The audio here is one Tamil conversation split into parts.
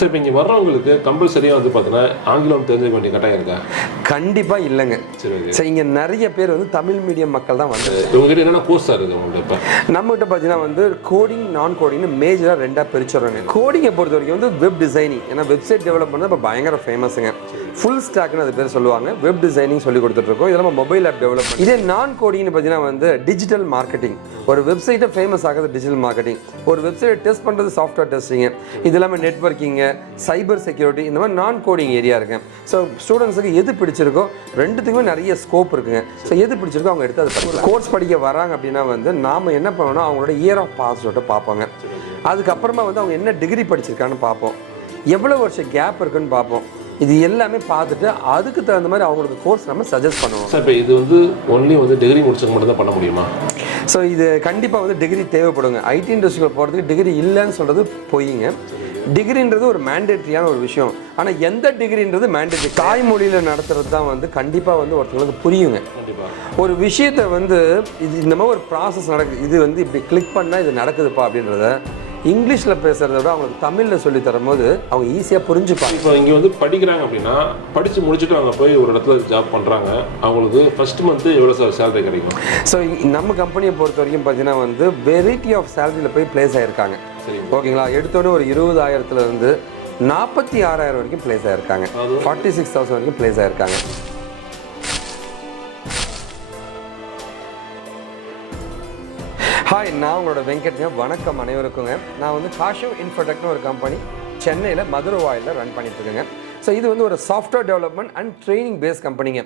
சார் இப்போ இங்கே வர்றவங்களுக்கு கம்பல்சரியாக வந்து பார்த்தீங்கன்னா ஆங்கிலம் தெரிஞ்சுக்க வேண்டிய கட்டாயம் இருக்கா? கண்டிப்பாக இல்லைங்க. சரி, இங்கே நிறைய பேர் வந்து தமிழ் மீடியம் மக்கள் தான் வந்து. உங்ககிட்ட என்னென்ன கோர்ஸ் சார் இருக்குது உங்கள்கிட்ட? இப்போ நம்மகிட்ட பார்த்தீங்கன்னா வந்து கோடிங் நான் கோடிங்னு மேஜராக ரெண்டாக பிரிச்சுடுறாங்க. கோடிங்கை பொறுத்த வரைக்கும் வந்து வெப் டிசைனிங், ஏன்னா வெப்சைட் டெவலப் பண்ணது இப்போ பயங்கர ஃபேமஸுங்க. ஃபுல் ஸ்டாக்னு அது பேர் சொல்லுவாங்க. வெப் டிசைனிங் சொல்லி கொடுத்துட்ருக்கோம். இதெல்லாம் மொபைல் ஆப் டெவலப்மெண்ட். இதே நான் கோடிங்னு பார்த்தீங்கன்னா வந்து டிஜிட்டல் மார்க்கெட்டிங். ஒரு வெப்சைட்டை ஃபேமஸ் ஆகுது டிஜிட்டல் மார்க்கெட்டிங். ஒரு வெப்சைட்டை டெஸ்ட் பண்ணுறது சாஃப்ட்வேர் டெஸ்டிங்கு. இது இல்லாமல் நெட்வொர்க்கிங்கு, சைபர் செக்யூரிட்டி, இந்த மாதிரி நான் கோடிங் ஏரியா இருக்குங்க. ஸோ ஸ்டூடெண்ட்ஸுக்கு எது பிடிச்சிருக்கோ ரெண்டுத்துக்குமே நிறைய ஸ்கோப் இருக்குங்க. ஸோ எது பிடிச்சிருக்கோ அவங்க எடுத்து அது கோர்ஸ் படிக்க வராங்க அப்படின்னா வந்து நாம் என்ன பண்ணணும், அவங்களோட இயர் ஆஃப் பாஸ் அவுட்டை பார்ப்போங்க. அதுக்கப்புறமா வந்து அவங்க என்ன டிகிரி படிச்சிருக்கான்னு பார்ப்போம், எவ்வளோ வருஷம் கேப் இருக்குன்னு பார்ப்போம். இது எல்லாமே பார்த்துட்டு அதுக்கு தகுந்த மாதிரி அவங்களுக்கு கோர்ஸ் நம்ம சஜஸ்ட் பண்ணுவோம். சார் இப்போ இது வந்து ஒன்லி வந்து டிகிரி முடிச்சவங்க மட்டும் தான் பண்ண முடியுமா? ஸோ இது கண்டிப்பாக வந்து டிகிரி தேவைப்படுங்க. ஐடி இண்டஸ்ட்ரியில் போகிறதுக்கு டிகிரி இல்லைன்னு சொல்கிறது பொய்ங்க. டிகிரின்றது ஒரு மேண்டேட்ரியான ஒரு விஷயம். ஆனால் எந்த டிகிரின்றது மேண்டேட்ரி. தாய்மொழியில் நடத்துறது தான் வந்து கண்டிப்பாக வந்து ஒருத்தவங்களுக்கு புரியுங்க. ஒரு விஷயத்தை வந்து இது இந்த மாதிரி ஒரு ப்ராசஸ் நடக்குது, இது வந்து இப்படி கிளிக் பண்ணால் இது நடக்குதுப்பா அப்படின்றத இங்கிலீஷில் பேசுகிறத விட அவங்களுக்கு தமிழில் சொல்லி தரும்போது அவங்க ஈஸியாக புரிஞ்சுப்பாங்க. இப்போ இங்கே வந்து படிக்கிறாங்க அப்படின்னா படித்து முடிச்சுட்டு அவங்க போய் ஒரு இடத்துல ஜாப் பண்ணுறாங்க, அவங்களுக்கு ஃபர்ஸ்ட் மந்த்து எவ்வளோ சார் சேலரி கிடைக்கும்? ஸோ நம்ம கம்பெனியை பொறுத்த வரைக்கும் பார்த்தீங்கன்னா வந்து வெரைட்டி ஆஃப் சேலரியில் போய் பிளேஸ் ஆகிருக்காங்க. ஓகேங்களா, எடுத்தோன்னே ஒரு 20,000 46,000 வரைக்கும் பிளேஸ் ஆகிருக்காங்க. 46,000 வரைக்கும் பிளேஸ் ஆகிருக்காங்க. ஹாய், நான் உங்களோட வெங்கட்ங்க. வணக்கம் அனைவருக்குங்க. நான் வந்து kaashiv.info ஒரு கம்பெனி சென்னையில் மதுரவாயில் ரன் பண்ணிட்டு இருக்கேங்க. ஸோ இது வந்து ஒரு software development and training base கம்பெனிங்க.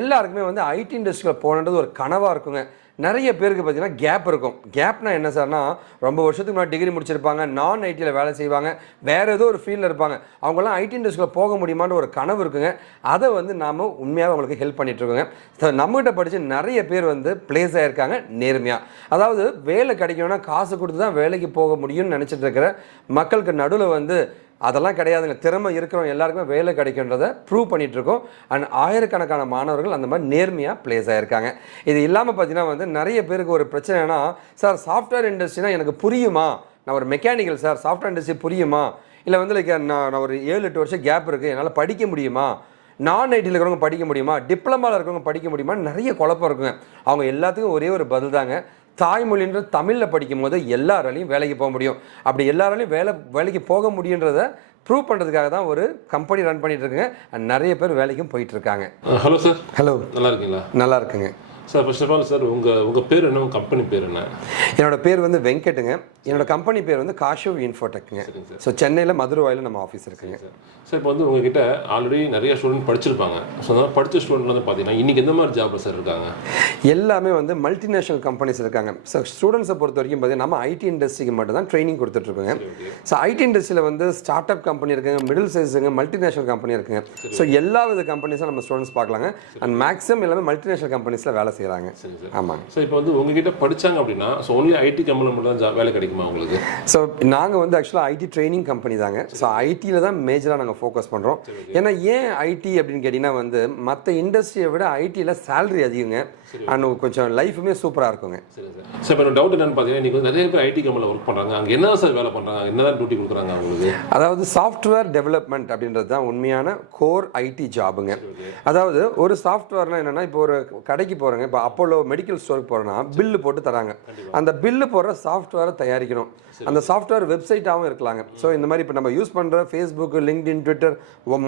எல்லாருக்குமே வந்து ஐடி இண்டஸ்ட்ரியில் போனது ஒரு கனவாக இருக்குங்க. நிறைய பேருக்கு பார்த்தீங்கன்னா கேப் இருக்கும். கேப்னா என்ன சார்னா, ரொம்ப வருஷத்துக்கு முன்னாடி டிகிரி முடிச்சிருப்பாங்க, நான் ஐடியில் வேலை செய்வாங்க, வேறு ஏதோ ஒரு ஃபீல்டில் இருப்பாங்க. அவங்களாம் ஐடி இண்டஸ்ட்ரியில் போக முடியுமான்னு ஒரு கனவு இருக்குங்க. அதை வந்து நாம் உண்மையாக அவங்களுக்கு ஹெல்ப் பண்ணிகிட்ருக்கோங்க. ஸோ நம்மகிட்ட படித்து நிறைய பேர் வந்து பிளேஸ் ஆகிருக்காங்க நேர்மையாக. அதாவது வேலை கிடைக்கணும்னா காசு கொடுத்து தான் வேலைக்கு போக முடியும்னு நினச்சிட்டு இருக்கிற மக்களுக்கு நடுவில் வந்து அதெல்லாம் கிடையாதுங்க. திறமை இருக்கிறவங்க எல்லாருக்குமே வேலை கிடைக்கின்றதை ப்ரூவ் பண்ணிகிட்ருக்கோம். அண்ட் ஆயிரக்கணக்கான மாணவர்கள் அந்த மாதிரி நேர்மையாக பிளேஸ் ஆகிருக்காங்க. இது இல்லாமல் பார்த்தீங்கன்னா வந்து நிறைய பேருக்கு ஒரு பிரச்சனைனா, சார் சாஃப்ட்வேர் இண்டஸ்ட்ரினா எனக்கு புரியுமா, நான் ஒரு மெக்கானிக்கல் சார், சாஃப்ட்வேர் இண்டஸ்ட்ரி புரியுமா, இல்லை வந்து லைக் நான் ஒரு 7-8 வருஷம் கேப் இருக்குது, என்னால் படிக்க முடியுமா, நான் ஐடியில் இருக்கிறவங்க படிக்க முடியுமா, டிப்ளமாவில் இருக்கிறவங்க படிக்க முடியுமான்னு நிறைய குழப்பம் இருக்குங்க. அவங்க எல்லாத்துக்கும் ஒரே ஒரு பதில் தாங்க, தாய்மொழின்ற தமிழில் படிக்கும் போது எல்லாராலையும் வேலைக்கு போக முடியும். அப்படி எல்லாராலையும் வேலைக்கு போக முடியுன்றதை ப்ரூவ் பண்ணுறதுக்காக தான் ஒரு கம்பெனி ரன் பண்ணிட்டு இருக்குங்க. நிறைய பேர் வேலைக்கும் போயிட்டு இருக்காங்க. Hello sir. ஹலோ, நல்லா இருக்கீங்களா? நல்லா இருக்குங்க sir. First of all sir, உங்கள் பேர் என்ன, உங்கள் கம்பெனி பேர் என்ன? என்னோட பேர் வந்து வெங்கட்டுங்க. என்னோட கம்பெனி பேர் வந்து kaashiv.info. ஸோ சென்னையில் மதுரவாயில் நம்ம ஆஃபீஸ் இருக்குங்க. சார் இப்போ வந்து உங்ககிட்ட ஆல்ரெடி நிறைய ஸ்டூடெண்ட் படிச்சிருப்பாங்க. ஸோ அதனால் படித்த ஸ்டூடெண்ட் வந்து பார்த்தீங்கன்னா இன்றைக்கி எந்த மாதிரி ஜாப்பில் சார் இருக்காங்க? எல்லாமே வந்து மல்டிநேஷனல் கம்பெனிஸ் இருக்காங்க. ஸோ ஸ்டூடெண்ட்ஸை பொறுத்த வரைக்கும் பார்த்தீங்கன்னா நம்ம ஐடி இண்டஸ்ட்ரிக்கு மட்டும் தான் ட்ரைனிங் கொடுத்துட்ருக்கோங்க. ஸோ ஐடி இண்டஸ்ட்ரியில் வந்து ஸ்டார்ட் அப் கம்பெனி இருக்குங்க, மிடில் சைஸுங்க, மல்டிநேஷனல் கம்பெனி இருக்குங்க. ஸோ எல்லா வித கம்பெனிஸும் நம்ம ஸ்டூடெண்ட்ஸ் பார்க்கலாங்க. அண்ட் மேக்ஸிமம் எல்லாமே மல்டிநேஷனல் கம்பெனிஸில் வேலை செய்கிறாங்க. ஆமாங்க. ஸோ இப்போ வந்து உங்ககிட்ட படித்தாங்க அப்படின்னா ஸோ ஒன்லி ஐடி கம்பெனியில் மட்டும் தான் வேலை கிடைக்குமா உங்களுக்கு? ஸோ நாங்கள் வந்து ஆக்சுவலாக ஐடி ட்ரைனிங் கம்பெனி தாங்க. ஸோ ஐடியில் தான் மேஜராக நாங்கள் ஃபோக்கஸ் பண்ணுறோம். ஏன்னா ஏன் ஐடி அப்படின்னு கேட்டிங்கன்னா வந்து மற்ற இண்டஸ்ட்ரியை விட ஐடியில் சேலரி அதிகங்க. அண்ட் கொஞ்சம் லைஃபுமே சூப்பராக இருக்குங்க. சரி சார். சார் இப்போ டவுட் என்னன்னு பார்த்தீங்கன்னா இன்றைக்கி வந்து நிறைய பேர் ஐடி கம்பெனியில் ஒர்க் பண்ணுறாங்க. அங்கே என்ன சார் வேலை பண்ணுறாங்க, என்ன தான் டியூட்டி கொடுக்குறாங்க அவங்களுக்கு? அதாவது சாஃப்ட்வேர் டெவலப்மெண்ட் அப்படின்றது தான் உண்மையான கோர் ஐடி ஜாபுங்க. அதாவது ஒரு சாஃப்ட்வேர்னால் என்னென்னா, இப்போ ஒரு கடைக்கு போகிறேங்க, இப்போ அப்போலோ மெடிக்கல் ஸ்டோருக்கு போகிறோன்னா பில்லு போட்டு தராங்க. அந்த பில்லு போடுற சாஃப்ட்வேரை தயாரிக்கணும். அந்த சாஃப்ட்வேர் வெப்சைட்டாகவும் இருக்கலாங்க. ஸோ இந்த மாதிரி இப்போ நம்ம யூஸ் பண்ணுற Facebook, LinkedIn, Twitter,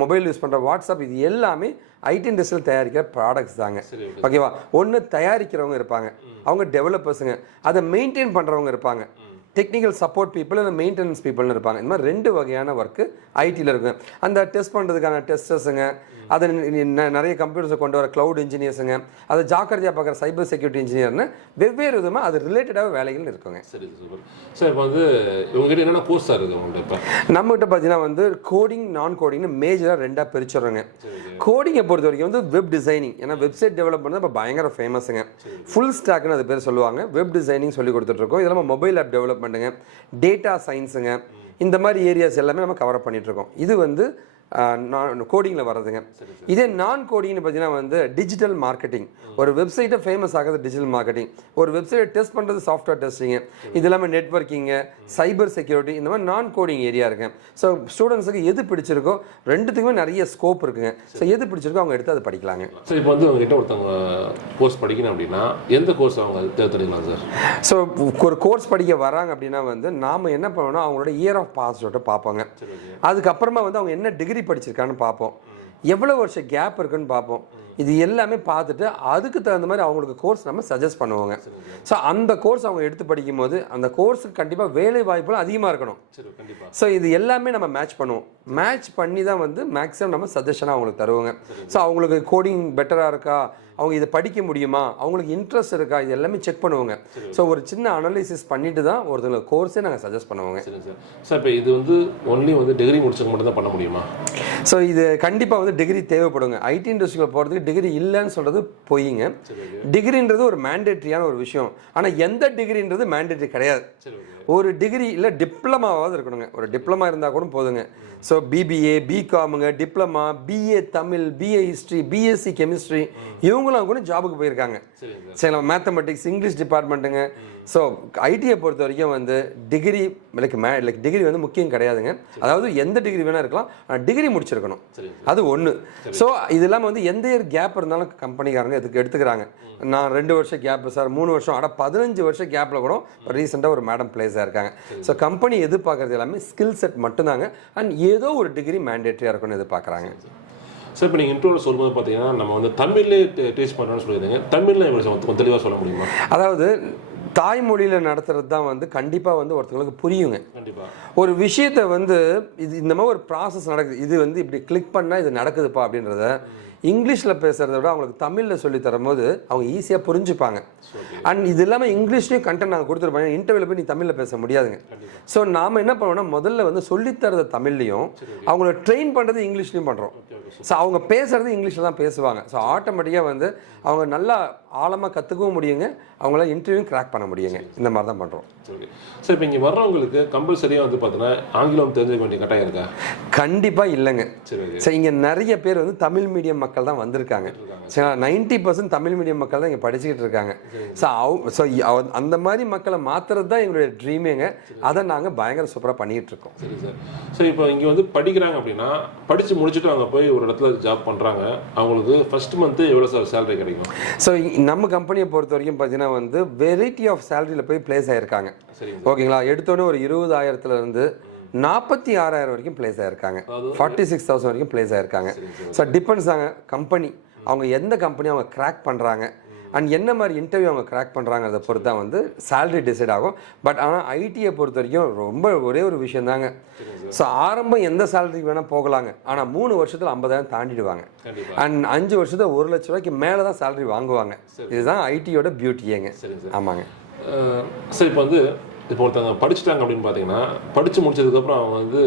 mobile use பண்ணுற வாட்ஸ்அப், இது எல்லாமே ஐடி இண்டஸ்ட்ரியில் தயாரிக்கிற ப்ராடக்ட்ஸ் தாங்க. ஓகேவா? ஒன்று தயாரிக்கிறவங்க இருப்பாங்க, அவங்க டெவலப்பர்ஸுங்க. அதை மெயின்டைன் பண்ணுறவங்க இருப்பாங்க, டெக்னிக்கல் சப்போர்ட் பீப்புள், இல்லை மெயின்டெனன்ஸ் பீப்புள்னு இருப்பாங்க. இந்த மாதிரி 2 வகையான ஒர்க்கு ஐடியில் இருக்குங்க. அந்த டெஸ்ட் பண்ணுறதுக்கான டெஸ்டர்ஸுங்க, அதை நிறைய கம்ப்யூட்டர்ஸை கொண்டு வர க்ளவுட் இன்ஜினியர்ஸுங்க, அதை ஜாக்கிரதையாக பார்க்குற சைபர் செக்யூரிட்டி இன்ஜினியர்னு வெவ்வேறு விதமாக அது ரிலேட்டடாக வேலைகள் இருக்குங்க. சரி, சூப்பர் சார். இப்போ வந்து உங்ககிட்ட என்னென்ன கோர்ஸ் சார் இருக்குது உங்கள்கிட்ட? இப்போ நம்மகிட்ட பார்த்தீங்கன்னா வந்து கோடிங் நான் கோடிங்னு மேஜராக ரெண்டாக பிரிச்சுடுறோங்க. கோடிங்கை பொறுத்த வரைக்கும் வந்து வெப் டிசைனிங், ஏன்னா வெப்சைட் டெவலப் பண்ணது இப்போ பயங்கர ஃபேமஸுங்க. ஃபுல் ஸ்டாக்னு அது பேர் சொல்லுவாங்க. வெப் டிசைனிங் சொல்லி கொடுத்துட்ருக்கோம். இதெல்லாம் மொபைல் ஆப் டெவலப்மெண்ட்டுங்க, டேட்டா சயின்ஸுங்க, இந்த மாதிரி ஏரியாஸ் எல்லாமே நம்ம கவர் பண்ணிகிட்ருக்கோம். இது வந்து கோடிங்கில் வர்றதுங்க. இதே நான் கோடிங்னு பார்த்தீங்கன்னா வந்து டிஜிட்டல் மார்க்கெட்டிங், ஒரு வெப்சைட்டை ஃபேமஸ் ஆகிறது டிஜிட்டல் மார்க்கெட்டிங், ஒரு வெப்சைட்டை டெஸ்ட் பண்ணுறது சாஃப்ட்வேர் டெஸ்டிங்கு, இது இல்லாமல் நெட்வொர்க்கிங்கு, சைபர் செக்யூரிட்டி, இந்த மாதிரி நான் கோடிங் ஏரியா இருக்குங்க. ஸோ ஸ்டூடெண்ட்ஸுக்கு எது பிடிச்சிருக்கோ ரெண்டுத்துக்குமே நிறைய ஸ்கோப் இருக்குங்க. ஸோ எது பிடிச்சிருக்கோ அவங்க எடுத்து அதை படிக்கலாங்க. சார் இப்போ வந்து அவங்ககிட்ட ஒருத்தவங்க கோர்ஸ் படிக்கணும் அப்படின்னா எந்த கோர்ஸ் அவங்க தேர்ந்தெடுக்கலாம் சார்? ஸோ ஒரு கோர்ஸ் படிக்க வராங்க அப்படின்னா வந்து நாம் என்ன பண்ணணும், அவங்களோட இயர் ஆஃப் பாஸ் அவுட்டை பார்ப்போங்க. அதுக்கப்புறமா வந்து அவங்க என்ன டிகிரி படிச்சிருக்கான்னு பார்ப்போம், எவ்வளோ வருஷம் கேப் இருக்குன்னு பார்ப்போம். இது எல்லாமே பார்த்துட்டு அதுக்கு தகுந்த மாதிரி அவங்களுக்கு கோர்ஸ் நம்ம சஜஸ்ட் பண்ணுவோங்க. ஸோ அந்த கோர்ஸ் அவங்க எடுத்து படிக்கும் போது அந்த கோர்ஸுக்கு கண்டிப்பாக வேலை வாய்ப்புலாம் அதிகமாக இருக்கணும். ஸோ இது எல்லாமே நம்ம மேட்ச் பண்ணுவோம். மேட்ச் பண்ணி தான் வந்து மேக்ஸிமம் நம்ம சஜஷனாக அவங்களுக்கு தருவோங்க. ஸோ அவங்களுக்கு கோடிங் பெட்டராக இருக்கா, அவங்க இதை படிக்க முடியுமா, அவங்களுக்கு இன்ட்ரெஸ்ட் இருக்கா, இது எல்லாமே செக் பண்ணுவோங்க. ஸோ ஒரு சின்ன அனலைசிஸ் பண்ணிட்டு தான் ஒருத்தவங்களுக்கு கோர்ஸே நாங்கள் சஜஸ்ட் பண்ணுவோங்க. சார் இப்போ இது வந்து ஒன்லி வந்து டிகிரி முடிச்சவங்க மட்டும் தான் பண்ண முடியுமா? ஸோ இது கண்டிப்பாக வந்து டிகிரி தேவைப்படுங்க. ஐடி இண்டஸ்ட்ரியில் போகிறதுக்கு டிகிரி இல்லைன்னு சொல்கிறது பொய்யுங்க. டிகிரின்றது ஒரு மேண்டேட்ரியான ஒரு விஷயம். ஆனால் எந்த டிகிரின்றது மேண்டேட்ரி கிடையாது. ஒரு டிகிரி இல்லை டிப்ளமாவாவது இருக்கணுங்க. ஒரு டிப்ளமா இருந்தால் கூட போதுங்க. ஸோ பிபிஏ, பிகாமுங்க, diploma, BA Tamil, BA history, BSc chemistry, இவங்களாம் கூட ஜாபுக்கு போயிருக்காங்க. சரி, மேத்தமெட்டிக்ஸ், இங்கிலீஷ் டிபார்ட்மெண்ட்டுங்க. ஸோ ஐடியை பொறுத்த வரைக்கும் வந்து டிகிரி டிகிரி வந்து முக்கியம் கிடையாதுங்க. அதாவது எந்த டிகிரி வேணால் இருக்கலாம், ஆனால் டிகிரி முடிச்சிருக்கணும். அது ஒன்று. ஸோ இது இல்லாமல் வந்து எந்த இயர் கேப் இருந்தாலும் கம்பெனிக்காரங்க எடுத்துக்கிறாங்க. நான் 2 வருஷம் கேப் சார், 3 வருஷம், 15 வருஷம் கேப்பில் கூட ரீசெண்டாக ஒரு மேடம் பிளேஸ் ஆயிருக்காங்க. ஸோ கம்பெனி எதிர்பார்க்கறது எல்லாமே ஸ்கில் செட் மட்டும்தாங்க. அண்ட் ஏதோ ஒரு டிகிரி மேண்டேட்டரியாக இருக்கும்னு எதிர்பார்க்குறாங்க. சார் இப்போ நீங்கள் இன்ட்ரோவில் சொல்லும்போது பார்த்தீங்கன்னா நம்ம வந்து தமிழ்லேயே டீச் பண்ணுறோன்னு சொல்லியிருந்தீங்க. தமிழில் எங்களுக்கு தெளிவாக சொல்ல முடியுமா? அதாவது தாய்மொழியில் நடத்துறது தான் வந்து கண்டிப்பாக வந்து ஒருத்தவங்களுக்கு புரியுங்க. கண்டிப்பாக ஒரு விஷயத்தை வந்து இது இந்த மாதிரி ஒரு ப்ராசஸ் நடக்குது, இது வந்து இப்படி கிளிக் பண்ணால் இது நடக்குதுப்பா அப்படின்றத இங்கிலீஷில் பேசுகிறத விட அவங்களுக்கு தமிழில் சொல்லி தரும்போது அவங்க ஈஸியாக புரிஞ்சுப்பாங்க. அண்ட் இது இல்லாமல் இங்கிலீஷ்லேயும் கண்டென்ட் நாங்கள் கொடுத்துருப்பாங்க. இன்டர்வியூவில் போய் நீ தமிழில் பேச முடியாதுங்க. ஸோ நாம் என்ன பண்ணுவோம்னா முதல்ல வந்து சொல்லித்தரது தமிழ்லையும் அவங்கள ட்ரெயின் பண்ணுறது இங்கிலீஷ்லையும் பண்ணுறோம். ஸோ அவங்க பேசுகிறது இங்கிலீஷில் தான் பேசுவாங்க. ஸோ ஆட்டோமேட்டிக்காக வந்து அவங்க நல்லா ஆழமாக கற்றுக்கவும் முடியுங்க, அவங்களால இன்டர்வியூ கிராக் பண்ண முடியுங்க. இந்த மாதிரி தான் பண்ணுறோம். சார் இப்போ இங்கே வர்றவங்களுக்கு கம்பல்சரியாக வந்து பார்த்தீங்கன்னா ஆங்கிலம் தெரிஞ்சுக்க வேண்டிய கட்டாயம் இருக்கா? கண்டிப்பாக இல்லைங்க. சரி, இங்கே நிறைய பேர் வந்து தமிழ் மீடியம் மக்கள் தான் வந்திருக்காங்க. சரி, 90% தமிழ் மீடியம் மக்கள் தான் இங்கே படிச்சுக்கிட்டு இருக்காங்க. ஸோ அந்த மாதிரி மக்களை மாற்றுறது தான் எங்களுடைய ட்ரீமேங்க. அதை நாங்கள் பயங்கர சூப்பராக பண்ணிகிட்டு இருக்கோம். சரி சார். சரி, இப்போ இங்கே வந்து படிக்கிறாங்க அப்படின்னா படித்து முடிச்சுட்டு அவங்க போய் ஒரு இடத்துல ஜாப் பண்ணுறாங்க, அவங்களுக்கு ஃபர்ஸ்ட் மந்த்து எவ்வளோ சார் சேலரி கிடைக்கும்? ஸோ நம்ம கம்பெனியை பொறுத்த வரைக்கும் பார்த்தீங்கன்னா வந்து வெரைட்டி ஆஃப் சேலரியில் போய் பிளேஸ் ஆகிருக்காங்க. ஓகேங்களா, எடுத்தோடனே ஒரு 20,000 46,000 வரைக்கும் பிளேஸ் ஆகிருக்காங்க. 46,000 வரைக்கும் பிளேஸ் ஆகிருக்காங்க. ஸோ டிபெண்ட்ஸ் ஆங்க கம்பெனி, அவங்க எந்த கம்பெனி அவங்க கிராக் பண்ணுறாங்க அண்ட் என்ன மாதிரி இன்டர்வியூ அவங்க கிராக் பண்ணுறாங்கிறத பொறுத்து தான் வந்து சேலரி டிசைட் ஆகும். பட் ஆனால் ஐடியை பொறுத்த வரைக்கும் ரொம்ப ஒரே ஒரு விஷயம் தாங்க. ஸோ ஆரம்பம் எந்த சேலரிக்கு வேணால் போகலாங்க, ஆனால் 3 வருஷத்தில் 50,000 தாண்டிடுவாங்க. அண்ட் 5 வருஷத்தில் 1 லட்ச ரூபாய்க்கு மேலே தான் சேலரி வாங்குவாங்க. இதுதான் ஐடியோட பியூட்டியேங்க. ஆமாங்க. சார் இப்போ வந்து இப்போ ஒருத்தவங்க படிச்சுட்டாங்க அப்படின்னு பார்த்தீங்கன்னா படித்து முடிச்சதுக்கப்புறம் அவங்க வந்து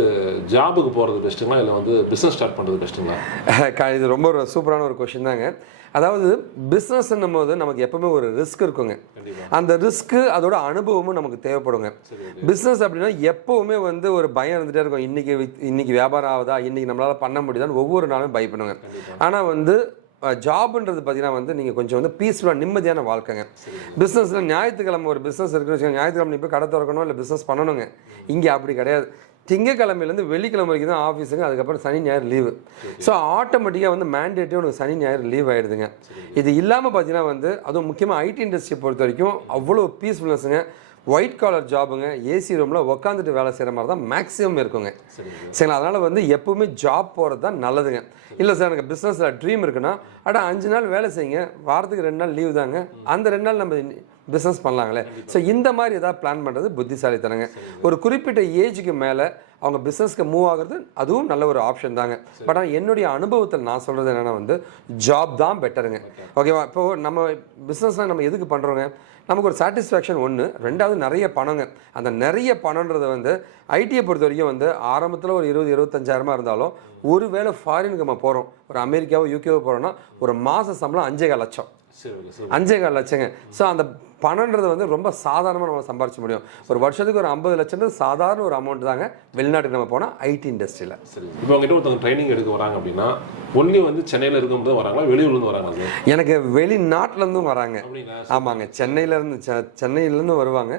ஜாபுக்கு போகிறது பெஸ்ட்டுங்களா இல்லை வந்து பிஸ்னஸ் ஸ்டார்ட் பண்ணுறது பெஸ்ட்டுங்களா? இது ரொம்ப ஒரு சூப்பரான ஒரு கொஷின் தாங்க. அதாவது பிஸ்னஸ்ன்னும் போது நமக்கு எப்பவுமே ஒரு ரிஸ்க் இருக்குங்க. அந்த ரிஸ்க்கு அதோட அனுபவமும் நமக்கு தேவைப்படுங்க. பிஸ்னஸ் அப்படின்னா எப்பவுமே வந்து ஒரு பயம் இருந்துகிட்டே இருக்கும். இன்னைக்கு வியாபாரம் ஆகுதா, இன்னைக்கு நம்மளால் பண்ண முடியுதான்னு ஒவ்வொரு நாளும் பயப்படுங்க. ஆனால் வந்து ஜாப்ன்றது பார்த்தீங்கன்னா வந்து நீங்கள் கொஞ்சம் வந்து பீஸ்ஃபுல்லாக நிம்மதியான வாழ்க்கைங்க. பிஸ்னஸில் ஞாயிற்றுக்கிழமை ஒரு பிஸ்னஸ் இருக்குன்னு வச்சுக்கோங்க, ஞாயிற்றுக்கிழமை நீ போய் கடை திறக்கணும் இல்லை பிஸ்னஸ் பண்ணணுங்க. இங்கே அப்படி கிடையாது. திங்கக்கிழமையிலேருந்து வெள்ளிக்கிழமை வரைக்கும் தான் ஆஃபீஸுங்க, அதுக்கப்புறம் சனி ஞாயிறு லீவு. ஸோ ஆட்டோமேட்டிக்காக வந்து மேண்டேட்டிவ் உனக்கு சனி ஞாயிறு லீவ் ஆகிடுதுங்க. இது இல்லாமல் பார்த்தீங்கன்னா வந்து அதுவும் முக்கியமாக ஐடி இண்டஸ்ட்ரி பொறுத்த வரைக்கும் அவ்வளோ பீஸ்ஃபுல்னஸ்ஸுங்க. ஒயிட் காலர் ஜாபுங்க, ஏசி ரூமில் உட்காந்துட்டு வேலை செய்கிற மாதிரி தான் மேக்ஸிமம் இருக்குங்க. சரிங்களா, அதனால் வந்து எப்பவுமே ஜாப் போகிறது தான் நல்லதுங்க. இல்லை சார் எனக்கு பிஸ்னஸில் ட்ரீம் இருக்குன்னா 5 நாள் வேலை செய்யுங்க, வாரத்துக்கு 2 நாள் லீவு தாங்க, அந்த 2 நாள் நம்ம பிஸ்னஸ் பண்ணலாங்களே. ஸோ இந்த மாதிரி ஏதாவது பிளான் பண்ணுறது புத்திசாலித்தனங்க. ஒரு குறிப்பிட்ட ஏஜுக்கு மேலே அவங்க பிஸ்னஸ்க்கு மூவ் ஆகிறது அதுவும் நல்ல ஒரு ஆப்ஷன் தாங்க. பட் ஆனால் என்னுடைய அனுபவத்தில் நான் சொல்கிறது என்னென்னா வந்து ஜாப் தான் பெட்டருங்க. ஓகேவா, இப்போது நம்ம பிஸ்னஸ்லாம் நம்ம எதுக்கு பண்ணுறோங்க, நமக்கு ஒரு சாட்டிஸ்ஃபேக்ஷன் ஒன்று, 2வது நிறைய பணங்க. அந்த நிறைய பணன்றதை வந்து ஐடியை பொறுத்த வரைக்கும் வந்து ஆரம்பத்தில் ஒரு 20-25,000 இருந்தாலும் ஒரு வேளை ஃபாரினுக்கு நம்ம போகிறோம், ஒரு அமெரிக்காவோ யூகேவோ போகிறோம்னா ஒரு மாத சம்பளம் 5,5 லட்சம். 5.25 லட்சங்க. ஸோ அந்த பணன்றது வந்து ரொம்ப சாதாரணமாக நம்ம சம்பாரிச்சு முடியும். ஒரு வருஷத்துக்கு ஒரு 50 லட்சம் சாதாரண ஒரு அமௌண்ட் தாங்க வெளிநாட்டுக்கு நம்ம போனால் ஐடி இண்டஸ்ட்ரியில். சரி, இப்போ உங்ககிட்ட ஒருத்தவங்க ட்ரைனிங் எடுக்க வராங்க அப்படின்னா ஒன்லி வந்து சென்னையில் இருக்கும்போது வராங்களா, வெளியூர்லேருந்து வராங்க? எனக்கு வெளிநாட்டிலேருந்தும் வராங்க. ஆமாங்க, சென்னையிலேருந்து வருவாங்க,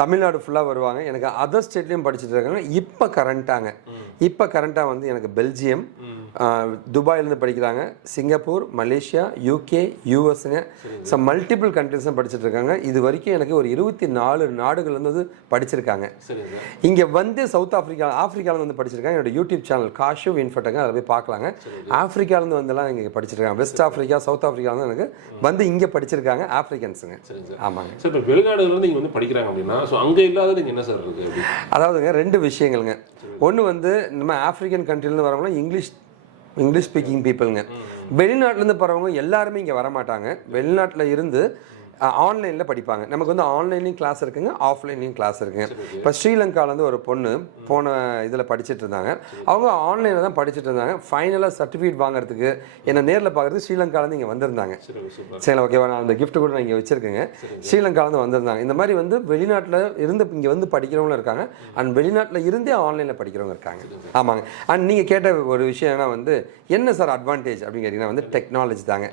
தமிழ்நாடு ஃபுல்லாக வருவாங்க. எனக்கு அதர் ஸ்டேட்லேயும் படிச்சுட்டு இருக்காங்க. இப்போ கரண்ட்டாக வந்து எனக்கு பெல்ஜியம், துபாயிலேருந்து படிக்கிறாங்க, சிங்கப்பூர், மலேசியா, யூகே, யூஎஸ்ங்க. ஸோ மல்டிபிள் கண்ட்ரிஸும் படிச்சுட்டு இருக்காங்க. இது வரைக்கும் எனக்கு ஒரு 24 நாடுகள்லேருந்து படிச்சிருக்காங்க. இங்கே வந்து சவுத் ஆஃப்ரிக்காவிலேருந்து வந்து படிச்சிருக்காங்க. என்னோட யூடியூப் சேனல் kaashiv.info அதை போய் பார்க்கலாங்க. ஆஃப்ரிக்காவிலேருந்து வந்தெல்லாம் இங்கே படிச்சிருக்காங்க. வெஸ்ட் ஆஃப்ரிக்கா, சவுத் ஆஃப்ரிக்காவிலேருந்து எனக்கு வந்து இங்கே படிச்சிருக்காங்க ஆஃப்ரிக்கன்ஸுங்க. ஆமாங்க. சார், இப்போ வெளிநாடுகள்லேருந்து இங்கே வந்து படிக்கிறாங்க அப்படின்னா ஸோ அங்கே இல்லாத நீங்கள் என்ன சார் இருக்குது? அதாவதுங்க 2 விஷயங்கள்ங்க. ஒன்று வந்து நம்ம ஆஃப்ரிக்கன் கண்ட்ரிலேருந்து வரவங்களாம் இங்கிலீஷ் ஸ்பீக்கிங் பீப்புளுங்க. வெளிநாட்டிலேருந்து போகிறவங்க எல்லாருமே இங்கே வரமாட்டாங்க. வெளிநாட்டில் இருந்து ஆன்லைனில் படிப்பாங்க. நமக்கு வந்து ஆன்லைன்லேயும் கிளாஸ் இருக்குங்க, ஆஃப்லைன்லேயும் கிளாஸ் இருக்குங்க. இப்போ ஸ்ரீலங்காவிலேருந்து ஒரு பொண்ணு போன இதில் படிச்சுட்டு இருந்தாங்க. அவங்க ஆன்லைனில் தான் படிச்சுட்டு இருந்தாங்க. ஃபைனலாக சர்டிஃபிகேட் வாங்குறதுக்கு என்னை நேரில் பார்க்குறதுக்கு ஸ்ரீலங்காவிலேருந்து இங்கே வந்திருந்தாங்க. சரி, ஓகேவா, நான் அந்த கிஃப்ட் கூட நான் இங்கே வச்சுருக்கேங்க. ஸ்ரீலங்காவிலேருந்து வந்திருந்தாங்க. இந்த மாதிரி வந்து வெளிநாட்டில் இருந்து இங்கே வந்து படிக்கிறவங்களும் இருக்காங்க, அண்ட் வெளிநாட்டில் இருந்தே ஆன்லைனில் படிக்கிறவங்க இருக்காங்க. ஆமாங்க. அண்ட் நீங்கள் கேட்ட ஒரு விஷயம் என்ன வந்து என்ன சார் அட்வான்டேஜ் அப்படின்னு கேட்டிங்கன்னா வந்து டெக்னாலஜி தாங்க.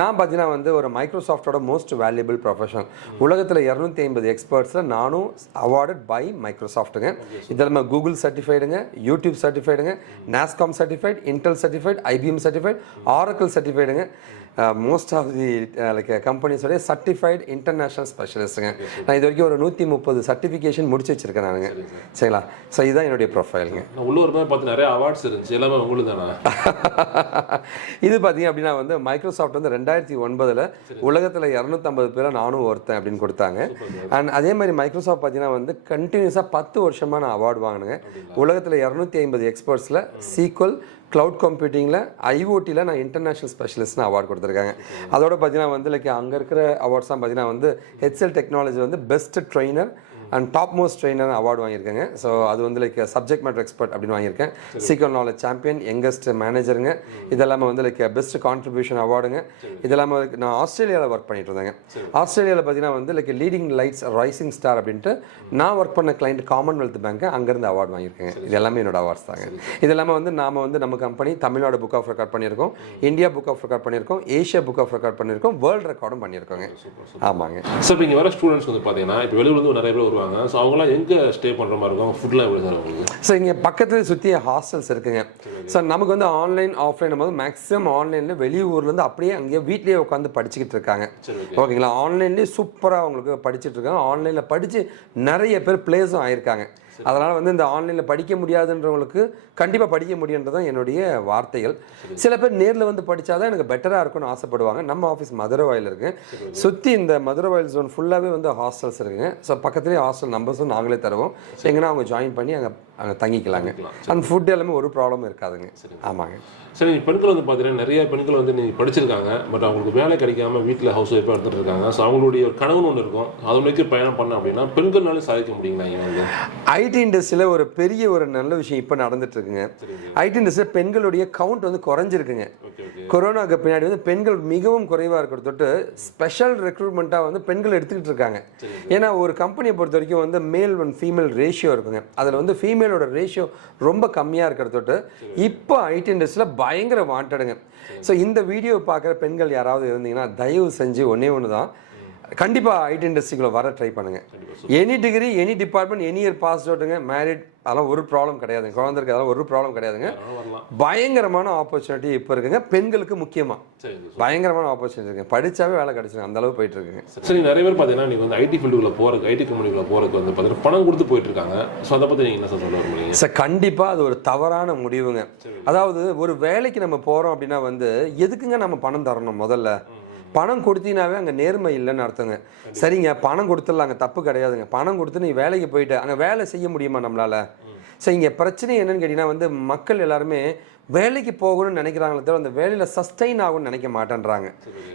நான் பார்த்தீங்கன்னா வந்து ஒரு மைக்ரோசாஃப்டோட மோஸ்ட் வேல்யூபிள் ப்ரொஃபஷனல். உலகத்தில் 250 எக்ஸ்பர்ட்ஸில் நானும் அவார்டட் பை மைக்ரோசாஃப்ட்டுங்க. இதெல்லாம் கூகுள் சர்டிஃபைடுங்க, யூடியூப் சர்டிஃபைடுங்க, NASSCOM certified, Intel certified, IBM certified, Oracle சர்டிஃபைடுங்க. மோஸ்ட் ஆஃப் தி லைக் கம்பெனிஸோடைய சர்டிஃபைட் இன்டர்நேஷ்னல் ஸ்பெஷலிஸ்ட்டுங்க. நான் இது வரைக்கும் ஒரு 130 சர்டிஃபிகேஷன் முடிச்சு வச்சிருக்கேன் நானுங்க. சரிங்களா? ஸோ இதுதான் என்னுடைய ப்ரொஃபைலுங்க. உள்ளூர் பார்த்து நிறைய அவார்ட்ஸ் இருந்துச்சு, எல்லாமே உங்களுக்கு தானே? இது பார்த்தீங்க அப்படின்னா வந்து மைக்ரோசாஃப்ட் வந்து 2009 உலகத்தில் 250 பேரை நானும் ஒருத்தன் அப்படின்னு கொடுத்தாங்க. அண்ட் அதே மாதிரி மைக்ரோசாஃப்ட் பார்த்தீங்கன்னா வந்து கண்டினியூஸாக 10 வருஷமாக நான் அவார்டு வாங்கினேங்க. உலகத்தில் 250 எக்ஸ்பர்ட்ஸில் சீக்வல், க்ளவுட் கம்ப்யூட்டிங்கில், ஐஓடியில் நான் இன்டர்நேஷ்னல் ஸ்பெஷலிஸ்ட்னு அவார்டு கொடுத்துருக்காங்க. அதோட பார்த்தீங்கன்னா வந்து லைக் அங்கே இருக்கிற அவார்ட்ஸ் தான் பார்த்தீங்கன்னா வந்து ஹெச்எல் டெக்னாலஜி வந்து best trainer and top most trainer award வாங்கியிருக்கேங்க. ஸோ அது வந்து லைக் சப்ஜெக்ட் மேட்டர் எக்ஸ்பர்ட் அப்படின்னு வாங்கியிருக்கேன். சீக்வல் நாலேஜ் சாம்பியன், யங்கஸ்ட் மேனேஜருங்க. இதெல்லாமல் வந்து லைக் பெஸ்ட் கான்ட்ரிபியூஷன் அவார்டுங்க. இதெல்லாமல் நான் ஆஸ்திரேலியாவில் ஒர்க் பண்ணிட்டு இருந்தேங்க. ஆஸ்திரேலியாவில் பார்த்தீங்கன்னா வந்து like leading lights rising star அப்படின்ட்டு நான் ஒர்க் பண்ண கிளைண்ட் காமன்வெல்த் பேங்க், அங்கேருந்து அவார்டு வாங்கியிருக்கேங்க. இது எல்லாமே என்னோட அவார்ட்ஸ் தாங்க. இது எல்லாமே வந்து நம்ம company Tamil Nadu book of record பண்ணியிருக்கோம், இந்தியா புக் ஆஃப் ரெக்கார்ட் பண்ணியிருக்கோம், ஏஷியா புக் ஆஃப் ரெக்கார்ட் பண்ணியிருக்கோம், வேர்ல்டு ரெக்கார்டும் பண்ணியிருக்கோங்க. ஆமாங்க. ஸோ இப்போ இங்கே வர ஸ்டூடெண்ட்ஸ் வந்து பார்த்தீங்கன்னா இப்போ வெளியூர்லேருந்து நிறைய பேர் வருவாங்க. ஸோ அவங்களாம் எங்கே ஸ்டே பண்ணுற மாதிரி இருக்கும்? ஃபுட்லாம் எப்படி சார் உங்களுக்கு? ஸோ இங்கே பக்கத்தில் சுற்றி ஹாஸ்டல்ஸ் இருக்குங்க. ஸோ நமக்கு வந்து ஆன்லைன் ஆஃப்லைன் போது மேக்ஸிமம் ஆன்லைனில் வெளியூர்லேருந்து அப்படியே அங்கேயே வீட்லேயே உட்காந்து படிச்சுக்கிட்டு இருக்காங்க. ஓகேங்களா? ஆன்லைன்லேயே சூப்பராக அவங்களுக்கு படிச்சுட்டு இருக்காங்க. ஆன்லைனில் படித்து நிறைய பேர் பிளேஸும் ஆயிருக்காங்க. அதனால் வந்து இந்த ஆன்லைனில் படிக்க முடியாதுன்றவங்களுக்கு கண்டிப்பாக படிக்க முடியுன்றது தான் என்னுடைய வார்த்தைகள். சில பேர் நேரில் வந்து படித்தாதான் எனக்கு பெட்டராக இருக்கும்னு ஆசைப்படுவாங்க. நம்ம ஆஃபீஸ் மதுரவாயில் இருக்குது. சுற்றி இந்த மதுரவாயில் ஜோன் ஃபுல்லாகவே வந்து ஹாஸ்டல்ஸ் இருக்குங்க. ஸோ பக்கத்துலேயே ஹாஸ்டல் நம்பர்ஸும் நாங்களே தருவோம். எங்கன்னா அவங்க ஜாயின் பண்ணி அங்கே தங்கிக்கலாங்க. அந்த ஃபுட் எல்லாமே ஒரு ப்ராப்ளமும் இருக்காதுங்க. ஆமாங்க. சரி, பெண்கள் வந்து பார்த்தீங்கன்னா நிறைய பெண்கள் வந்து நீங்கள் படிச்சிருக்காங்க, பட் அவங்களுக்கு வேலை கிடைக்காம வீட்டில் ஹவுஸ் ஒய்ஃபாக எடுத்துகிட்டு இருக்காங்க. ஸோ அவங்களுடைய ஒரு கனவுன்னு ஒன்று இருக்கும், அதை நோக்கி பயணம் பண்ண அப்படின்னா பெண்கள்னாலும் சாதிக்க முடியுங்களா? இங்கே வந்து ஐடி இண்டஸ்ட்ரியில் ஒரு பெரிய ஒரு நல்ல விஷயம் இப்போ நடந்துட்டு இருக்குங்க. ஐடி இண்டஸ்ட்ரியில் பெண்களுடைய கவுண்ட் வந்து குறைஞ்சிருக்குங்க. கொரோனாக்கு பின்னாடி வந்து பெண்கள் மிகவும் குறைவாக இருக்கிறத தொட்டு ஸ்பெஷல் ரெக்ரூட்மெண்ட்டாக வந்து பெண்கள் எடுத்துக்கிட்டு இருக்காங்க. ஏன்னா ஒரு கம்பெனியை பொறுத்த வரைக்கும் வந்து மேல் அண்ட் ஃபீமேல் ரேஷியோ இருக்குங்க. அதில் வந்து ஃபீமேலோட ரேஷியோ ரொம்ப கம்மியாக இருக்கிறத தொட்டு இப்போ ஐடி இண்டஸ்ட்ரியில் பயங்கர வாண்டடுங்க. ஸோ இந்த வீடியோ பார்க்குற பெண்கள் யாராவது இருந்தீங்கன்னா தயவு செஞ்சு ஒன்று தான், கண்டிப்பாக ஐடி இண்டஸ்ட்ரிக்குள்ளே வர ட்ரை பண்ணுங்கள். Any degree, any department, any year pass அவுட்டுங்க, மேரிட், அதெல்லாம் ஒரு ப்ராப்ளம் கிடையாதுங்க. குழந்தைக்கு அதெல்லாம் ஒரு ப்ராப்ளம் கிடையாதுங்க. பயங்கரமான ஆப்பர்ச்சுனிட்டி இப்போ இருக்குங்க. பெண்களுக்கு முக்கியமாக பயங்கரமான ஆப்பர்ச்சுனிட்டி இருக்குங்க. படித்தாவே வேலை கிடைச்சிருக்கு, அந்த அளவு போயிட்டு இருக்குங்க. சரி, நிறைய பேர் பார்த்தீங்கன்னா நீங்கள் வந்து ஐடி ஃபீல்டுக்குள்ளே போகிறதுக்கு, ஐடி கம்பெனிக்குள்ளே போகிறதுக்கு வந்து பார்த்தீங்கன்னா பணம் கொடுத்து போயிட்டு இருக்காங்க. ஸோ அதை பற்றி நீங்கள் என்ன சொல்ல வரீங்க? சார், கண்டிப்பாக அது ஒரு தவறான முடிவுங்க. அதாவது ஒரு வேலைக்கு நம்ம போகிறோம் அப்படின்னா வந்து எதுக்குங்க நம்ம பணம் தரணும்? முதல்ல பணம் கொடுத்தீங்கன்னாவே அங்கே நேர்மை இல்லைன்னு அர்த்தங்க. சரிங்க, பணம் கொடுத்துடலாம், அங்கே தப்பு கிடையாதுங்க. பணம் கொடுத்து நீ வேலைக்கு போயிட்டு அங்கே வேலை செய்ய முடியுமா நம்மளால்? ஸோ இங்கே பிரச்சனை என்னன்னு கேட்டிங்கன்னா வந்து மக்கள் எல்லாருமே வேலைக்கு போகணும்னு நினைக்கிறாங்களே தவிர அந்த வேலையில் சஸ்டெயின் ஆகும்னு நினைக்க மாட்டேன்றாங்க.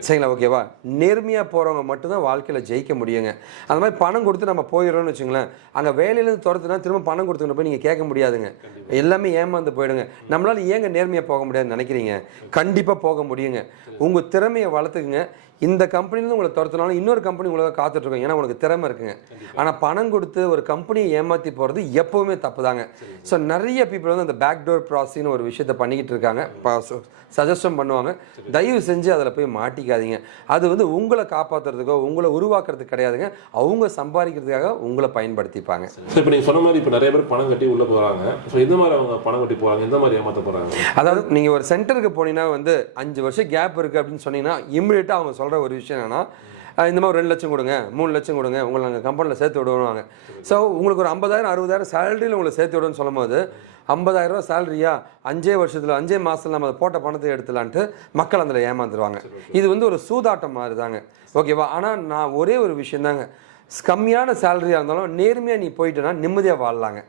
சரிங்களா? ஓகேவா? நேர்மையாக போகிறவங்க மட்டும்தான் வாழ்க்கையில் ஜெயிக்க முடியுங்க. அந்த மாதிரி பணம் கொடுத்து நம்ம போயிடறோம்னு வச்சுங்களேன், அங்கே வேலையிலேருந்து துரத்துனா திரும்ப பணம் கொடுத்துக்கிட்டு போய் நீங்கள் கேட்க முடியாதுங்க. எல்லாமே ஏமாந்து போயிடுங்க. நம்மளால் ஏங்க நேர்மையாக போக முடியாதுன்னு நினைக்கிறீங்க? கண்டிப்பாக போக முடியுங்க. உங்கள் திறமையை வளர்த்துக்குங்க. இந்த கம்பெனிலேருந்து உங்களை துரத்தினாலும் இன்னொரு கம்பெனி உங்களுக்கு காத்துட்ருக்கோம், ஏன்னா உங்களுக்கு திறமை இருக்குங்க. ஆனால் பணம் கொடுத்து ஒரு கம்பெனியை ஏமாற்றி போகிறது எப்போவுமே தப்பு தாங்க. ஸோ நிறைய பீப்புள் வந்து அந்த பேக்டோர் ப்ராசஸ்ன்னு ஒரு விஷயத்தை பண்ணிக்கிட்டு இருக்காங்க, சஜஷன் பண்ணுவாங்க. தயவு செஞ்சு அதில் போய் மாட்டிக்காதீங்க. அது வந்து உங்களை காப்பாற்றுறதுக்கோ உங்களை உருவாக்குறதுக்கு கிடையாதுங்க, அவங்க சம்பாதிக்கிறதுக்காக உங்களை பயன்படுத்திப்பாங்க. ஸோ இப்போ நீங்கள் சொன்ன மாதிரி இப்போ நிறைய பேர் பணம் கட்டி உள்ளே போகிறாங்க. ஸோ எந்த மாதிரி அவங்க பணம் கட்டி போகிறாங்க, எந்த மாதிரி ஏமாற்ற போகிறாங்க? அதாவது நீங்கள் ஒரு சென்டருக்கு போனீங்கன்னா வந்து 5 வருஷம் கேப் இருக்குது அப்படின்னு சொன்னீங்கன்னா இம்மிடியட்டாக அவங்க சொல்கிற ஒரு விஷயம் என்னன்னா, இந்த மாதிரி 2 லட்சம் கொடுங்க, 3 லட்சம் கொடுங்க, உங்களை நாங்கள் கம்பெனியில் சேர்த்து விடுவாங்க. ஸோ உங்களுக்கு ஒரு 50,000 60,000 சேலரியில் உங்களை சேர்த்து விடுன்னு சொல்லும் போது 50,000 ரூபா சேலரியா 5 மாதத்தில் நம்ம அதை போட்ட பணத்தை எடுத்துலான்ட்டு மக்கள் அதில் ஏமாந்துருவாங்க. இது வந்து ஒரு சூதாட்டம் மாதிரி தாங்க, ஓகேவா? ஆனால் நான் ஒரே ஒரு விஷயம் தாங்க, கம்மியான சேலரியாக இருந்தாலும் நேர்மையாக நீ போயிட்டேன்னா நிம்மதியாக வாழலாங்க.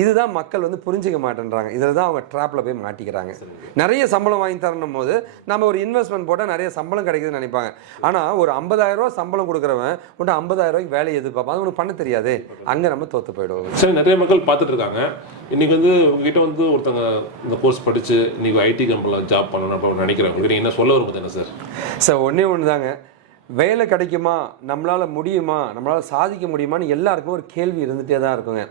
இதுதான் மக்கள் வந்து புரிஞ்சிக்க மாட்டேன்றாங்க. இதில் தான் அவங்க ட்ராப்பில் போய் மாட்டிக்கிறாங்க. நிறைய சம்பளம் வாங்கி தரணும் போது நம்ம ஒரு இன்வெஸ்ட்மெண்ட் போட்டால் நிறைய சம்பளம் கிடைக்குதுன்னு நினைப்பாங்க. ஆனால் ஒரு 50,000 ரூபா சம்பளம் கொடுக்குறவன் உன்ட்டு 50,000 ரூபாய்க்கு வேலையை எதிர்பார்ப்பான், அது உனக்கு பண்ண தெரியாது. அங்கே நம்ம தோற்று போயிடுவோம். சரி, நிறைய மக்கள் பார்த்துட்டு இருக்காங்க. இன்னைக்கு வந்து உங்ககிட்ட வந்து ஒருத்தங்க இந்த கோர்ஸ் படித்து இன்னைக்கு ஐடி கம்பெனியில் ஜாப் பண்ணணும் அப்படின்னு நினைக்கிறேன். உங்களுக்கு நீங்கள் என்ன சொல்ல வரும்போது என்ன சார்? சார் ஒன்றே ஒன்று தாங்க, வேலை கிடைக்குமா, நம்மளால் முடியுமா, நம்மளால் சாதிக்க முடியுமான்னு எல்லாருக்கும் ஒரு கேள்வி இருந்துகிட்டே தான் இருக்குங்க.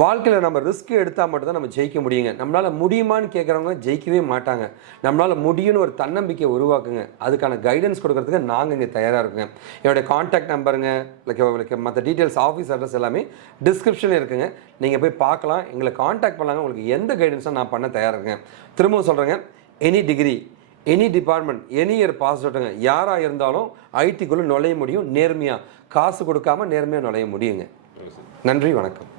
வாழ்க்கையில் நம்ம ரிஸ்க் எடுத்தால் மட்டும்தான் நம்ம ஜெயிக்க முடியுங்க. நம்மளால் முடியுமான்னு கேட்குறவங்க ஜெயிக்கவே மாட்டாங்க. நம்மளால் முடியும்னு ஒரு தன்னம்பிக்கை உருவாக்குங்க. அதுக்கான கைடன்ஸ் கொடுக்கறதுக்கு நாங்கள் இங்கே தயாராக இருக்குங்க. என்னுடைய கான்டாக்ட் நம்பருங்க, லைக் மற்ற டீட்டெயில்ஸ், ஆஃபீஸ் அட்ரஸ் எல்லாமே டிஸ்கிரிப்ஷனில் இருக்குங்க. நீங்கள் போய் பார்க்கலாம், எங்களை கான்டாக்ட் பண்ணலாங்க. உங்களுக்கு எந்த கைடன்ஸும் நான் பண்ண தயாராக இருக்கேன். திரும்பவும் சொல்கிறேங்க, any degree, any department, any year pass அவுட்டுங்க, யாராக இருந்தாலும் ஐடிக்குள்ளே நுழைய முடியும். நேர்மையாக காசு கொடுக்காம நேர்மையாக நுழைய முடியுங்க. நன்றி, வணக்கம்.